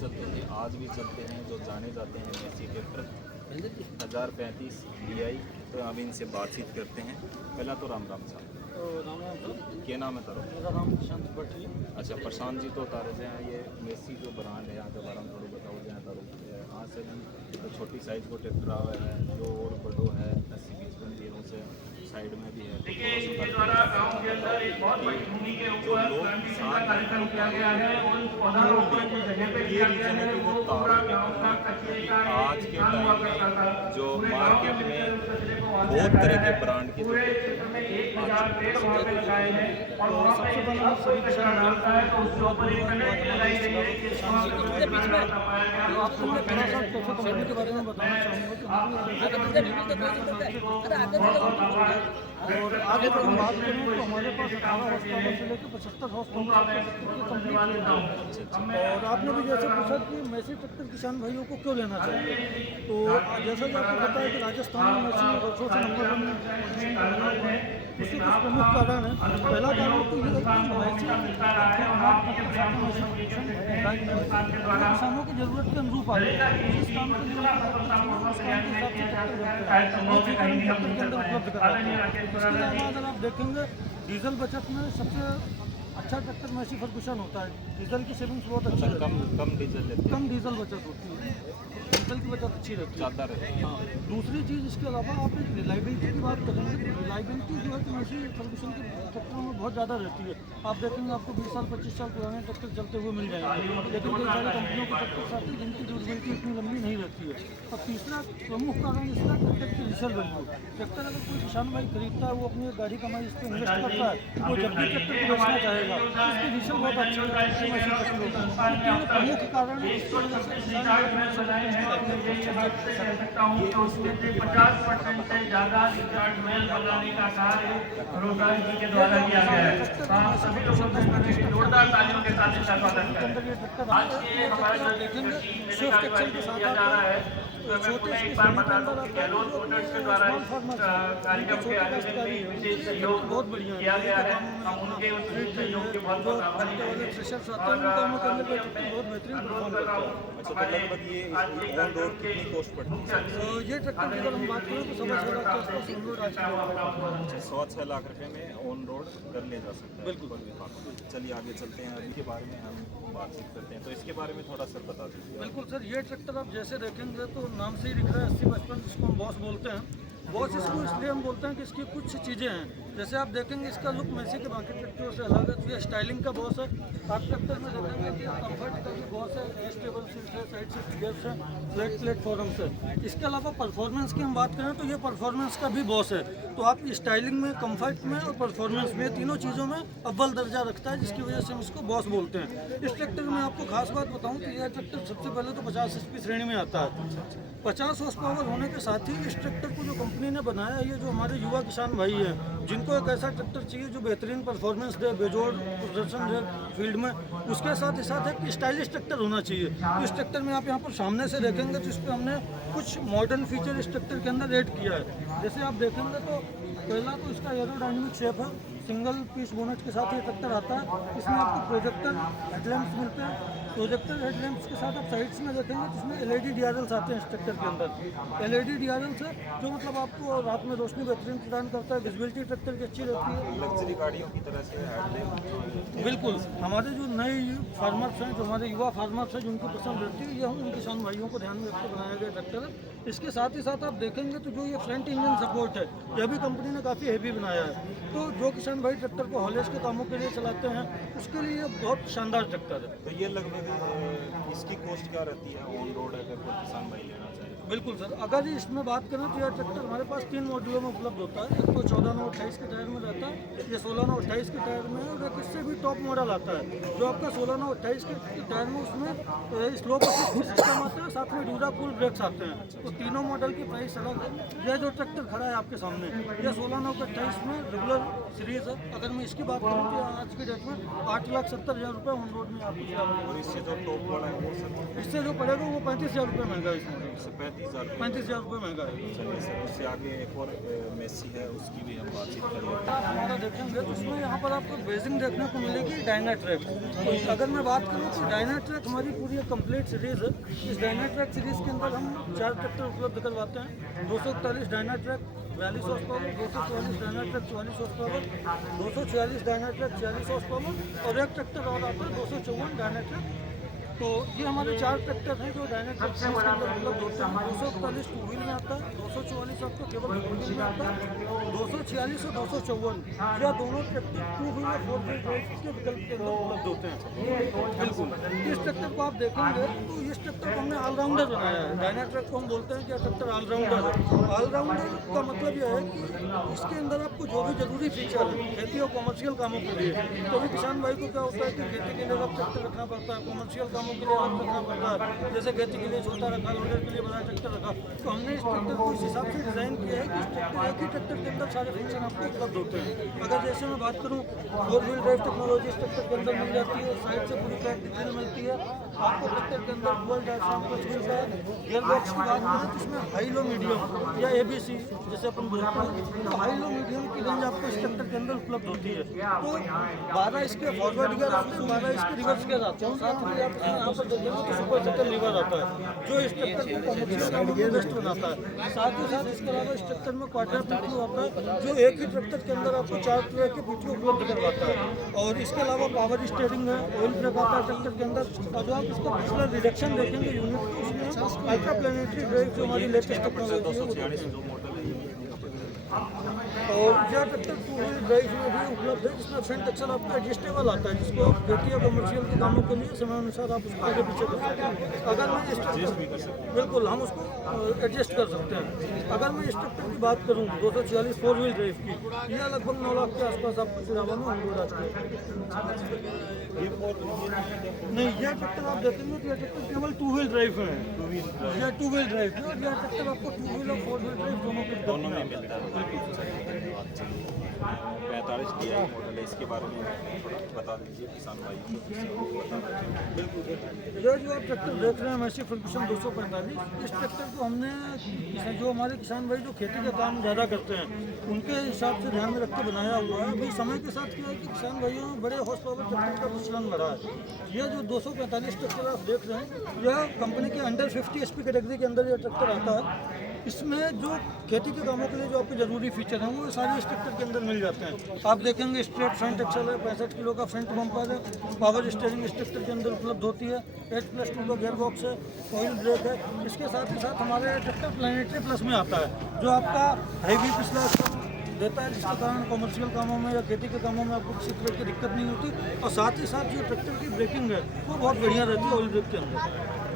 चलते थे, आज भी चलते हैं। जो जाने जाते हैं मेसी ट्रैक्टर 1035 DI। तो अब इनसे बातचीत करते हैं। पहला तो राम राम साहब, तो राम राम सर, क्या नाम है तारो? मेरा नाम प्रशांत त्रिपाठी है। अच्छा प्रशांत जी, तो तारो से ये मेसी जो ब्रांड है यहाँ के बारे में थोड़ा बताओ जाए तारो। आज से तो छोटी साइज को ट्रैक्टर आवा है, जो और बड़ो है 80-20 बंदी से साइड में भी है। देखिए इसके द्वारा गांव के अंदर एक बहुत बड़ी भूमि के ऊपर प्लांटिंग का कार्यक्रम किया गया है और उस पौधारोपण की जगह पे किया गया है। वो पूरा गांव का कचरे का आज के टाइम में जो मार्केट में बहुत तरह के ब्रांड की पूरे क्षेत्र में 1000 पेड़ वहाँ पे लगाए हैं और वहाँ पे यदि आपको कचरा डालता है तो उसके ऊपर एक पेनल्टी लगाई गई है कि वहाँ पे जो कचरा डालता पाया गया तो आपको मैं थोड़ा सा टोफो कंपनी के बारे में बताना चाहूँगा और आगे तक हम बात करें तो हमारे पास 18 हॉर्स पावर से लेकर 75 हॉर्स पावर की कंप्लीट है। और आपने भी जैसे पूछा कि मेसी ट्रैक्टर किसान भाइयों को क्यों लेना चाहिए, तो जैसा कि आपको पता है कि राजस्थान में मेसी वर्षों से नंबर 1 पोजीशन पर बना हुआ है। इसके कुछ प्रमुख कारण हैं। पहला कारण तो ये है कि मेसी किसानों की जरूरत के अनुरूप आ रहे हैं। जिस काम के लिए उपलब्ध कराते हैं। इसके अलावा अगर आप देखेंगे डीजल बचत में सबसे अच्छा ट्रैक्टर मेसी फर्गुसन होता है। डीजल की सेविंग्स बहुत अच्छी रहती है, कम डीजल बचत होती है, डीजल की बचत अच्छी रहती है, ज़्यादा रहती है। हाँ। दूसरी चीज़ इसके अलावा आप एक रिलायबिलिटी की बात करेंगे तो रिलायबिलिटी जो है कि मेसी फर्गुसन के ट्रैक्टरों में बहुत ज़्यादा रहती है। आप देखेंगे आपको 20 साल 25 साल पुराने ट्रैक्टर चलते हुए मिल जाएंगे, लेकिन कई सारी कंपनियों के ट्रैक्टर आते हैं जिनकी ड्यूरेबिलिटी इतनी लंबी नहीं रहती है। और तीसरा प्रमुख कारण इसका ट्रैक्टर की रीसेल वैल्यू। ट्रैक्टर अगर कोई किसान भाई खरीदता है, वो अपनी गाड़ी कमाई इस पर इन्वेस्ट करता है, वो जब भी ट्रैक्टर को बेचना चाहेगा उसकी रीसेल बहुत अच्छी है। प्रमुख कारण इसकी वजह से सकता हूँ कि उसमें से 50% से ज़्यादा रिचार्ज वेल बनाने का कार्य रोजगार जी के द्वारा किया गया है। तो आप सभी लोगों को जोरदार तालियों के साथ इसका स्वागत करें। आज के हमारे जो किया जा रहा है, तो मैं पूरा एक बार बता दूं कि गहलोत मोटर्स के द्वारा इस कार्यक्रम के आयोजन में विशेष सहयोग किया गया है। हम उनके उस सहयोग के बहुत बहुत आभारी हैं। अच्छा, तो लगभग ये ऑन रोड कितनी कॉस्ट पड़ती है? तो ये ट्रैक्टर की अगर हम बात करें तो 6.5 लाख के आसपास ऑन रोड आज 106 लाख रुपए में ऑन रोड कर लिया जा सकता है। बिल्कुल। चलिए आगे चलते हैं, अभी के बारे में हम बातचीत करते हैं। तो इसके बारे में थोड़ा सर बता दीजिए। बिल्कुल सर, ये ट्रैक्टर आप जैसे देखेंगे तो नाम से ही दिख रहा है 80-55, जिसको हम बॉस बोलते हैं। बॉस इसको इसलिए हम बोलते हैं कि इसकी कुछ चीज़ें हैं। जैसे आप देखेंगे इसका लुक मेसी के बाकी ट्रैक्टरों से अलग है। तो ये स्टाइलिंग का बॉस है। आप ट्रैक्टर में देखेंगे कि कंफर्ट का भी बॉस है, स्टेबल सीट है, साइड से गियर्स है, फ्लैट प्लेटफॉर्म्स है। इसके अलावा परफॉर्मेंस की हम बात करें तो ये परफॉर्मेंस का भी बॉस है। तो आप स्टाइलिंग में, कंफर्ट में और परफॉर्मेंस में, तीनों चीज़ों में अव्वल दर्जा रखता है, जिसकी वजह से हम इसको बॉस बोलते हैं। इस ट्रैक्टर में आपको खास बात बताऊं कि यह ट्रैक्टर सबसे पहले तो 50 HP श्रेणी में आता है। 50 हॉर्स पावर होने के साथ ही इस ट्रैक्टर को जो कंपनी ने बनाया है, ये जो हमारे युवा किसान भाई हैं जिनको एक ऐसा ट्रैक्टर चाहिए जो बेहतरीन परफॉर्मेंस दे, बेजोड़ प्रदर्शन दे फील्ड में, उसके साथ ही साथ एक स्टाइलिश ट्रैक्टर होना चाहिए। तो इस ट्रैक्टर में आप यहाँ पर सामने से देखेंगे तो इस पर हमने कुछ मॉडर्न फीचर इस ट्रैक्टर के अंदर ऐड किया है। जैसे आप देखेंगे तो पहला तो इसका एरोडायनेमिक शेप है, सिंगल पीस बोनट के साथ ये ट्रैक्टर आता है। इसमें आपको प्रोजेक्टर हेडलैम्प्स मिलते हैं। प्रोजेक्टर हेडलैम्प्स के साथ आप साइड्स में देखेंगे तो इसमें LED DRLs आते हैं इस ट्रैक्टर के अंदर। LED DRLs है जो मतलब आपको रात में रोशनी बेहतरीन प्रदान करता है, विजिबिलिटी ट्रैक्टर की अच्छी रहती है। लग्जरी गाड़ियों की तरह से हेडलैम्प बिल्कुल, हमारे जो नए फार्मर्स हैं, जो हमारे युवा फार्मर्स हैं, जिनको पसंद रहती है, ये हम उन किसान भाइयों को ध्यान में रख के बनाया गया ट्रैक्टर है। इसके साथ ही साथ आप देखेंगे तो जो ये फ्रंट इंजन सपोर्ट है, यह भी कंपनी ने काफ़ी हेवी बनाया है। तो जो किसान भाई ट्रैक्टर को हॉलेज के कामों के लिए चलाते हैं, उसके लिए ये बहुत शानदार ट्रैक्टर है। तो ये लगभग इसकी कॉस्ट क्या रहती है ऑन रोड अगर कोई किसान भाई लेना चाहे? बिल्कुल सर, अगर इसमें बात करें तो यह ट्रैक्टर हमारे पास 3 मॉड्यूलों में उपलब्ध होता है। एक तो 14/9/28 के टायर में रहता है, ये 16/9/28 के टायर में है, और एक इससे भी टॉप मॉडल आता है जो आपका 16/9/28 के टायर में, उसमें स्लोप असिस्ट सिस्टम आता है, साथ में ड्यूराकूल ब्रेक्स आते हैं। तो तीनों मॉडल की प्राइस अलग है। यह जो ट्रैक्टर खड़ा है आपके सामने, यह 16/9/28 में रेगुलर सीरीज है। अगर मैं इसकी बात करूँ तो आज की डेट में 8,70,000 रुपये ऑन रोड में आपको और इस इससे जो टॉप वाला है वो सर इससे जो पड़ेगा वो 35,000 रुपये महंगा है इस मॉडल से। 35,000 35,000 रुपये महंगा है। चलिए सर, उससे आगे एक और मेसी है, उसकी भी हम बातचीत कर लेते हैं। आप हमारा देखेंगे तो उसमें यहाँ पर आपको बेसिंग देखने को मिलेगी डायनाट्रैक। तो अगर मैं बात करूँ तो डायनाट्रैक हमारी पूरी एक कंप्लीट सीरीज़ है। इस डायनाट्रैक सीरीज़ के अंदर हम 4 ट्रैक्टर उपलब्ध करवाते हैं। 241 Dynatrack 42 horse power, 244 Dynatrack 44 horse power, 246 Dynatrack 46 horse power और एक ट्रैक्टर और आता है 254 डायनाट्रैक। तो ये हमारे 4 ट्रैक्टर हैं जो डायनाट्रैक सीरीज के अंदर उपलब्ध होते हैं। 241 टू व्हील में आता है, 244 आपको केवल 4 व्हील में आता है, 246 और 254 यह दोनों ट्रैक्टर 2 व्हील और 4 व्हील ड्राइव के विकल्प के अंदर उपलब्ध होते हैं। बिल्कुल, इस ट्रैक्टर को आप देखेंगे तो इस ट्रैक्टर को हमने ऑलराउंडर बनाया है। डायनाट्रैक को हम बोलते हैं कि यह ट्रैक्टर ऑलराउंडर है। ऑलराउंडर का मतलब यह है कि इसके अंदर आपको जो भी जरूरी फीचर है खेती और कॉमर्शियल कामों के लिए, तो भी किसान भाई को क्या होता है कि खेती के लिए अलग ट्रैक्टर रखना पड़ता है, कॉमर्शियल कामों के लिए अलग रखना पड़ता है। जैसे खेती के लिए छोटा रखा, लोडर के लिए बड़ा ट्रैक्टर रखा। तो हमने इस ट्रैक्टर को इस हिसाब से डिज़ाइन किया है कि इस ट्रैक्टर एक ही ट्रैक्टर के अंदर सारे फंक्शन आपको उपलब्ध होते हैं। अगर जैसे मैं बात करूँ 4 व्हील ड्राइव टेक्नोलॉजी इस ट्रैक्टर के अंदर मिल जाती है, साइड से पूरी पैक डिटेल मिलती है आपको। ट्रैक्टर के अंदर डुअल डायफ्राम क्लच मिलता है। गियर बॉक्स की बात करें तो इसमें हाई लो मीडियम या ABC जैसे अपन बोलते हैं, तो हाई लो मीडियम की रेंज आपको इस ट्रैक्टर के अंदर उपलब्ध होती है। तो 12 इसके फॉरवर्ड गियर आते हैं, 12 इसके रिवर्स गियर आते हैं। साथ में आप यहाँ पर देखेंगे तो सुपर सेटर लीवर आता है जो इस ट्रैक्टर को कॉमर्शियल कामों में बेस्ट बनाता है। साथ ही साथ इसके अलावा इस ट्रैक्टर में क्वाड्रा PTO आता है जो एक ही ट्रैक्टर के अंदर आपको 4 तरह के PTO उपलब्ध करवाता है। और इसके अलावा पावर स्टीयरिंग है, ऑयल ब्रेक आता है ट्रैक्टर के अंदर। और जो आप इसका पिछला रिडक्शन देखेंगे यूनिट को, उसमें अल्ट्रा प्लानिटरी ड्राइव जो हमारी लेटेस्ट टेक्नोलॉजी है वो देते हैं। जो मॉडल है ये और यह ट्रैक्टर 2 व्हील ड्राइव में भी उपलब्ध है, जिसमें फ्रंट एक्सल आपका एडजस्टेबल आता है, जिसको आप खेती या कमर्शियल के कामों के लिए समय अनुसार आप उसको आगे पीछे कर सकते हैं। अगर मैं इस ट्रैक्टर बिल्कुल हम उसको एडजस्ट कर सकते हैं। अगर मैं इस ट्रैक्टर की बात करूँ 246 4 व्हील ड्राइव की, यह लगभग 9 लाख के आसपास आपको फिरावा में ऑन रोड आती है। नहीं, यह ट्रैक्टर आप देखेंगे तो यह ट्रैक्टर केवल 2 व्हील ड्राइव है। यह 2 व्हील ड्राइव है और यह ट्रैक्टर आपको 2 व्हील और 4 व्हील ड्राइव दोनों में मिलता है। 45 DI मॉडल है, इसके बारे में थोड़ा बता दीजिए किसान भाई को। बिल्कुल, ये जो आप ट्रैक्टर देख रहे हैं मैसी फर्गूसन 245, इस ट्रैक्टर को हमने जो हमारे किसान भाई जो खेती का काम ज़्यादा करते हैं उनके हिसाब से ध्यान में रख के बनाया हुआ है। अभी समय के साथ क्या है कि किसान भाइयों में बड़े हॉर्स पावर ट्रैक्टर का प्रचलन बढ़ा है। यह जो 245 ट्रैक्टर आप देख रहे हैं यह कंपनी के अंडर 50 HP कैटेगरी के अंदर यह ट्रैक्टर आता है। इसमें जो खेती के कामों के लिए जो आपके ज़रूरी फीचर हैं वो सारे इस ट्रैक्टर के अंदर मिल जाते हैं। आप देखेंगे स्ट्रेट फ्रंट एक्सल है, 65 किलो का फ्रंट बम्पर है, पावर स्टीयरिंग इस ट्रैक्टर के अंदर उपलब्ध होती है, 8+2 का गियर बॉक्स है, ऑयल ब्रेक है। इसके साथ ही साथ हमारे ट्रैक्टर प्लानिटरी प्लस में आता है जो आपका हैवी पिछला देता है, जिसके कारण कॉमर्शियल कामों में या खेती के कामों में आपको किसी तरह की दिक्कत नहीं होती। और साथ ही साथ जो ट्रैक्टर की ब्रेकिंग है वो बहुत बढ़िया रहती है ऑयल ब्रेक के अंदर।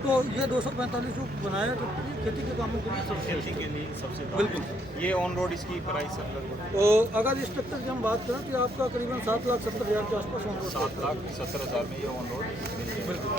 तो ये 245 जो बनाया ट्रैक्टर ये खेती के कामों के लिए सबसे बिल्कुल। ये ऑन रोड इसकी प्राइस है लगभग तो अगर इस ट्रैक्टर की हम बात करें तो आपका करीबन 7,70,000 के आसपास ऑन रोड 7,70,000 में ये ऑन रोड बिल्कुल।